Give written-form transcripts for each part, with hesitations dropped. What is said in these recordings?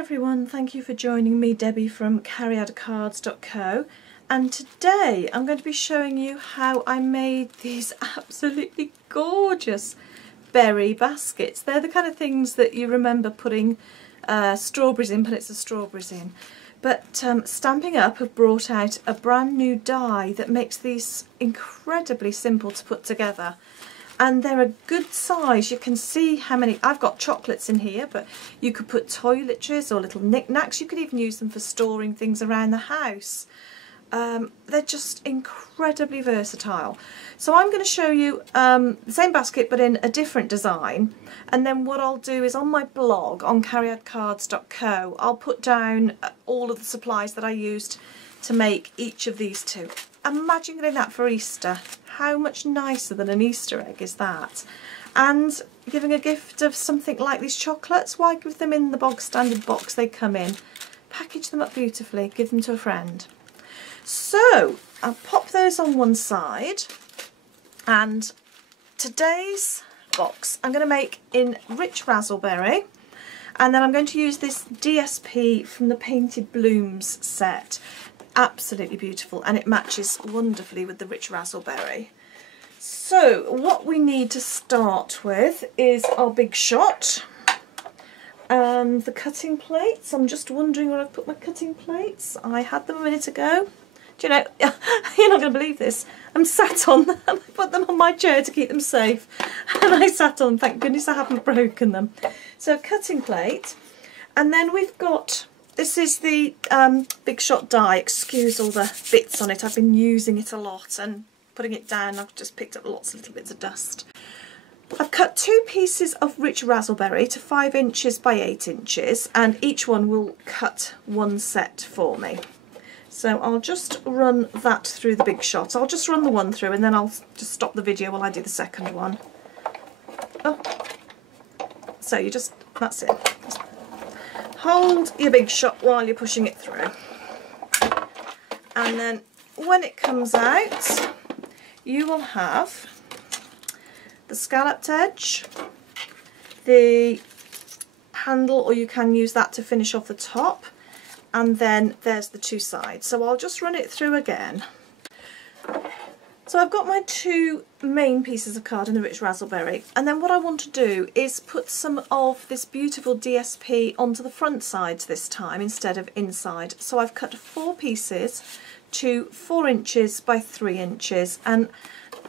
everyone, thank you for joining me, Debbie from cariadcards.co, and today I'm going to be showing you how I made these absolutely gorgeous berry baskets. They're the kind of things that you remember putting strawberries in, pellets of strawberries in. But Stampin' Up have brought out a brand new die that makes these incredibly simple to put together. And they're a good size. You can see how many, I've got chocolates in here, but you could put toiletries or little knickknacks. You could even use them for storing things around the house. They're just incredibly versatile. So I'm going to show you the same basket but in a different design, and then what I'll do is on my blog on cariadcards.co I'll put down all of the supplies that I used to make each of these two. Imagine getting that for Easter. How much nicer than an Easter egg is that? And giving a gift of something like these chocolates, why give them in the bog standard box they come in? Package them up beautifully, give them to a friend. So I'll pop those on one side, and today's box I'm going to make in rich raspberry, and then I'm going to use this DSP from the Painted Blooms set. Absolutely beautiful, and it matches wonderfully with the rich raspberry. So what we need to start with is our big shot and the cutting plates. I'm just wondering where I've put my cutting plates. I had them a minute ago. Do you know, you're not going to believe this, I'm sat on them. I put them on my chair to keep them safe, and I sat on them. Thank goodness I haven't broken them. So cutting plate, and then we've got, this is the Big Shot die. Excuse all the bits on it, I've been using it a lot and putting it down I've just picked up lots of little bits of dust. I've cut two pieces of rich raspberry to 5 inches by 8 inches, and each one will cut one set for me. So I'll just run that through the Big Shot. I'll just run the one through and then I'll just stop the video while I do the second one. Oh. So you just, that's it. Just hold your Big Shot while you're pushing it through. And then when it comes out, you will have the scalloped edge, the handle, or you can use that to finish off the top, and then there's the two sides. So I'll just run it through again. So I've got my two main pieces of card in the rich raspberry, and then what I want to do is put some of this beautiful DSP onto the front sides this time instead of inside. So I've cut 4 pieces to 4 inches by 3 inches, and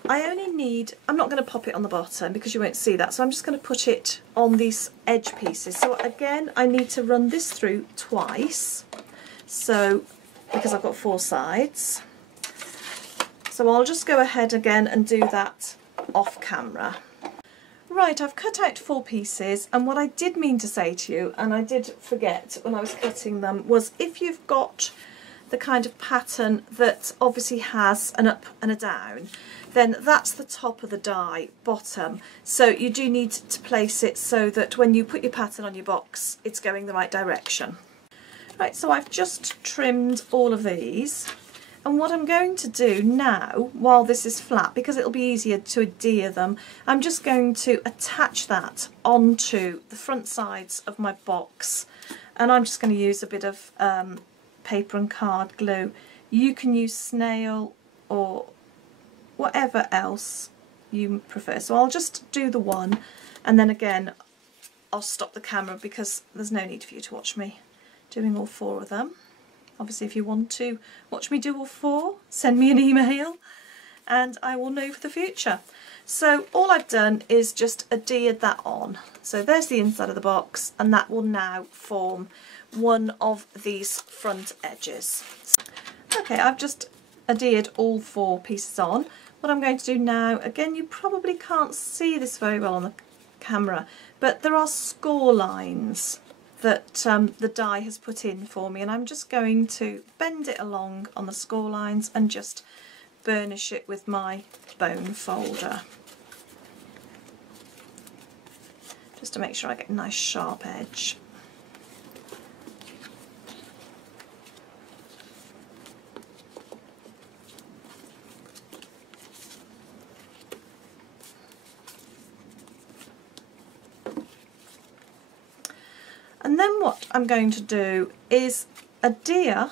I only need, I'm not going to pop it on the bottom because you won't see that, so I'm just going to put it on these edge pieces. So again, I need to run this through twice, so because I've got 4 sides. So I'll just go ahead again and do that off camera. Right, I've cut out 4 pieces, and what I did mean to say to you, and I did forget when I was cutting them, was if you've got the kind of pattern that obviously has an up and a down, then that's the top of the die, bottom. So you do need to place it so that when you put your pattern on your box, it's going the right direction. Right, so I've just trimmed all of these. And what I'm going to do now, while this is flat, because it'll be easier to adhere them, I'm just going to attach that onto the front sides of my box. And I'm just going to use a bit of paper and card glue. You can use snail or whatever else you prefer. So I'll just do the one, and then again I'll stop the camera because there's no need for you to watch me doing all 4 of them. Obviously if you want to watch me do all 4, send me an email and I will know for the future. So all I've done is just adhered that on. So there's the inside of the box, and that will now form one of these front edges. Okay, I've just adhered all 4 pieces on. What I'm going to do now, again you probably can't see this very well on the camera, but there are score lines that the die has put in for me, and I'm just going to bend it along on the score lines and just burnish it with my bone folder, just to make sure I get a nice sharp edge. And then what I'm going to do is adhere,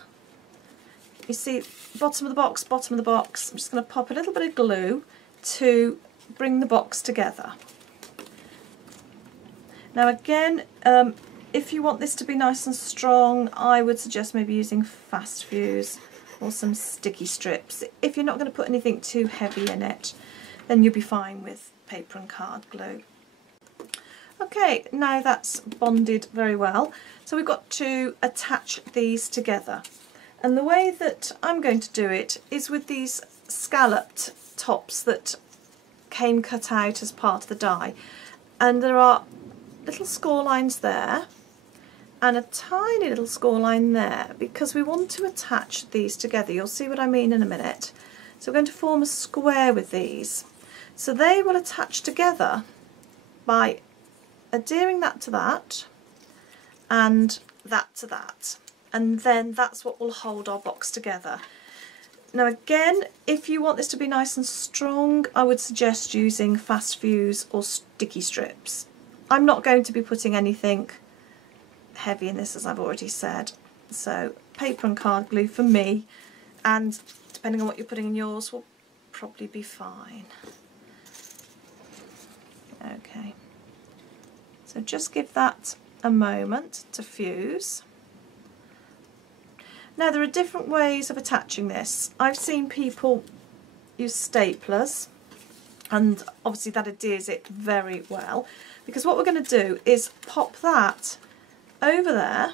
you see bottom of the box, I'm just going to pop a little bit of glue to bring the box together. Now again, if you want this to be nice and strong, I would suggest maybe using fast fuse or some sticky strips. If you're not going to put anything too heavy in it, then you'll be fine with paper and card glue. Okay, now that's bonded very well, so we've got to attach these together. And the way that I'm going to do it is with these scalloped tops that came cut out as part of the die. And there are little score lines there and a tiny little score line there, because we want to attach these together. You'll see what I mean in a minute. So we're going to form a square with these. So they will attach together by adhering that to that and that to that. And then that's what will hold our box together. Now again, if you want this to be nice and strong, I would suggest using fast fuse or sticky strips. I'm not going to be putting anything heavy in this, as I've already said. So paper and card glue for me, and depending on what you're putting in yours, will probably be fine. Okay, so just give that a moment to fuse. Now there are different ways of attaching this. I've seen people use staplers, and obviously that adheres it very well, because what we're going to do is pop that over there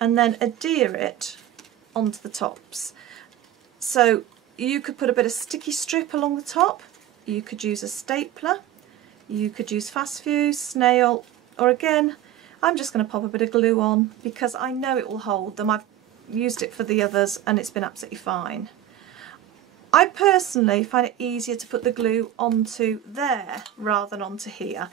and then adhere it onto the tops. So you could put a bit of sticky strip along the top, you could use a stapler, you could use fast fuse, snail, or again, I'm just going to pop a bit of glue on because I know it will hold them. I've used it for the others and it's been absolutely fine. I personally find it easier to put the glue onto there rather than onto here.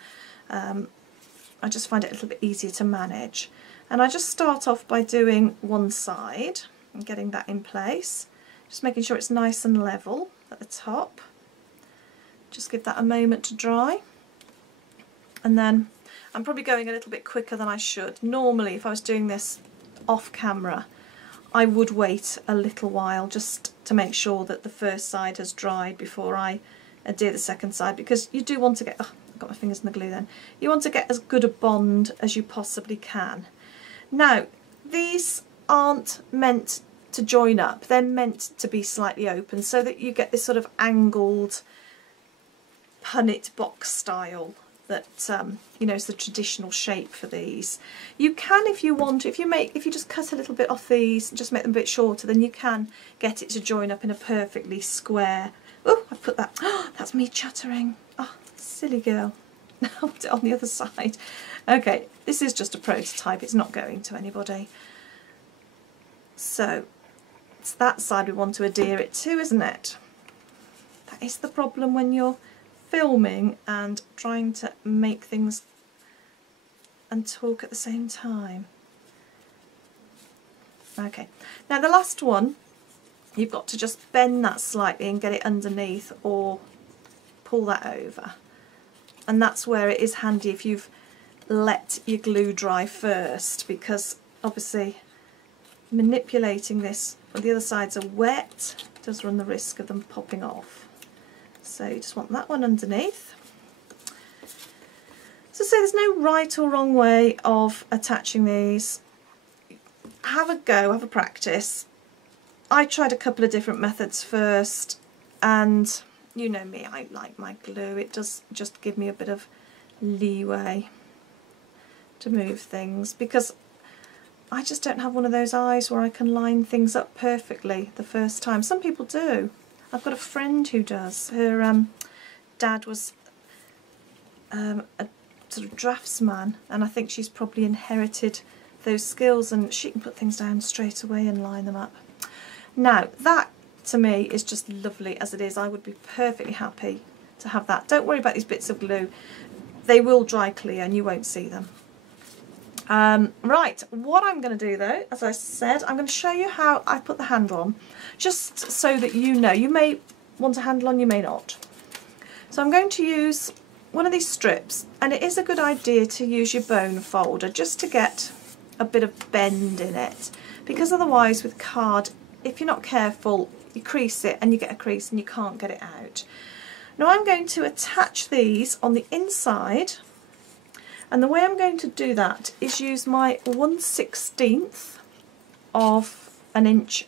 I just find it a little bit easier to manage. And I just start off by doing one side and getting that in place. Just making sure it's nice and level at the top. Just give that a moment to dry. And then I'm probably going a little bit quicker than I should. Normally, if I was doing this off camera, I would wait a little while just to make sure that the first side has dried before I adhere the second side, because you do want to get, oh, I've got my fingers in the glue then, you want to get as good a bond as you possibly can. Now, these aren't meant to join up, they're meant to be slightly open so that you get this sort of angled punnet box style that you know, is the traditional shape for these. You can, if you want, if you just cut a little bit off these and just make them a bit shorter, then you can get it to join up in a perfectly square. Oh, I've put that. Oh, that's me chattering. Oh, silly girl. I'll put it on the other side. Okay, this is just a prototype. It's not going to anybody. So it's that side we want to adhere it to, isn't it? That is the problem when you're filming and trying to make things and talk at the same time. Okay, now the last one, you've got to just bend that slightly and get it underneath or pull that over. And that's where it is handy if you've let your glue dry first, because obviously manipulating this when the other sides are wet does run the risk of them popping off. So you just want that one underneath. So there's no right or wrong way of attaching these. Have a go, have a practice. I tried a couple of different methods first, and you know me, I like my glue. It does just give me a bit of leeway to move things, because I just don't have one of those eyes where I can line things up perfectly the first time. Some people do. I've got a friend who does. Her dad was a sort of draftsman, and I think she's probably inherited those skills, and she can put things down straight away and line them up. Now that to me is just lovely as it is. I would be perfectly happy to have that. Don't worry about these bits of glue. They will dry clear and you won't see them. Right, what I'm going to do though, as I said, I'm going to show you how I put the handle on, just so that you know. You may want a handle on, you may not. So I'm going to use one of these strips, and it is a good idea to use your bone folder just to get a bit of bend in it, because otherwise with card, if you're not careful, you crease it and you get a crease and you can't get it out. Now I'm going to attach these on the inside, and the way I'm going to do that is use my 1/16 of an inch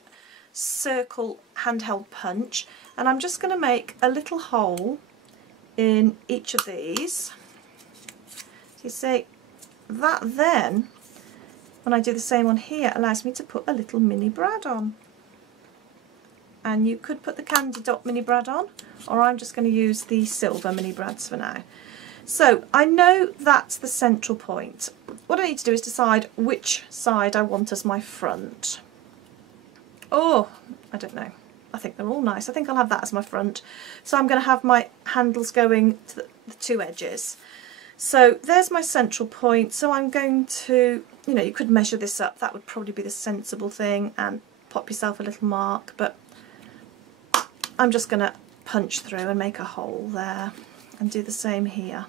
circle handheld punch, and I'm just going to make a little hole in each of these. You see, that then, when I do the same on here, allows me to put a little mini brad on. And you could put the candy dot mini brad on, or I'm just going to use the silver mini brads for now. So I know that's the central point. What I need to do is decide which side I want as my front. Oh, I don't know. I think they're all nice. I think I'll have that as my front. So I'm going to have my handles going to the two edges. So there's my central point. So I'm going to, you know, you could measure this up. That would probably be the sensible thing, and pop yourself a little mark. But I'm just going to punch through and make a hole there and do the same here.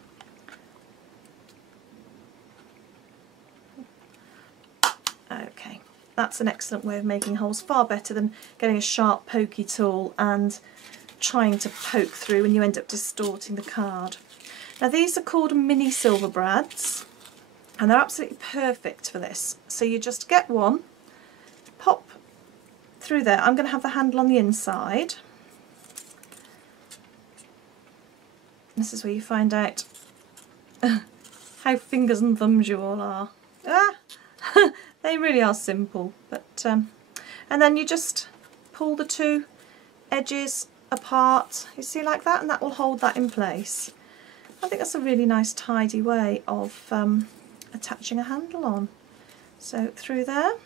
Okay. That's an excellent way of making holes, far better than getting a sharp pokey tool and trying to poke through and you end up distorting the card. Now these are called mini silver brads, and they're absolutely perfect for this. So you just get one, pop through there. I'm going to have the handle on the inside. This is where you find out how fingers and thumbs you all are. Ah! They really are simple, but and then you just pull the two edges apart, you see, like that, and that will hold that in place. I think that's a really nice tidy way of attaching a handle on. So through there,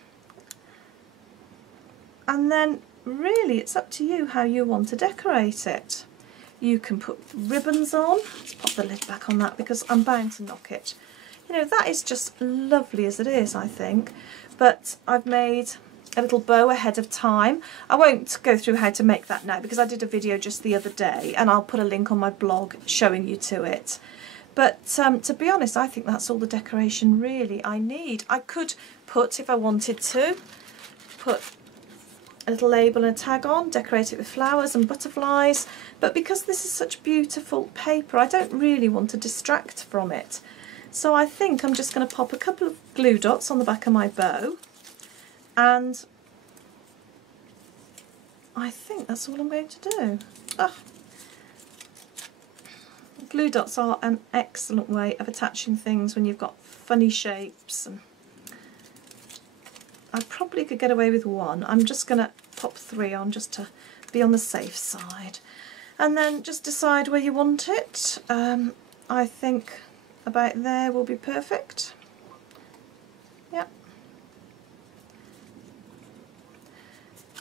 and then really it's up to you how you want to decorate it. You can put ribbons on. Let's pop the lid back on that because I'm bound to knock it. You know, that is just lovely as it is, I think, but I've made a little bow ahead of time. I won't go through how to make that now because I did a video just the other day, and I'll put a link on my blog showing you to it. But to be honest, I think that's all the decoration really I need. I could put, if I wanted to, put a little label and a tag on, decorate it with flowers and butterflies, but because this is such beautiful paper, I don't really want to distract from it. So I think I'm just going to pop a couple of glue dots on the back of my bow, and I think that's all I'm going to do. Oh. Glue dots are an excellent way of attaching things when you've got funny shapes, and I probably could get away with one. I'm just going to pop 3 on just to be on the safe side, and then just decide where you want it. I think about there will be perfect. Yep.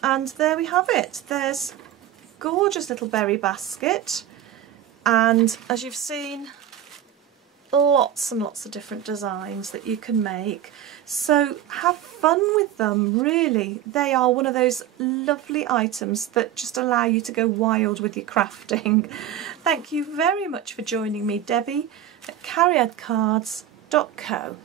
And there we have it. There's a gorgeous little berry basket, and as you've seen, lots and lots of different designs that you can make. So have fun with them, really. They are one of those lovely items that just allow you to go wild with your crafting. Thank you very much for joining me, Debbie, at cariadcards.co.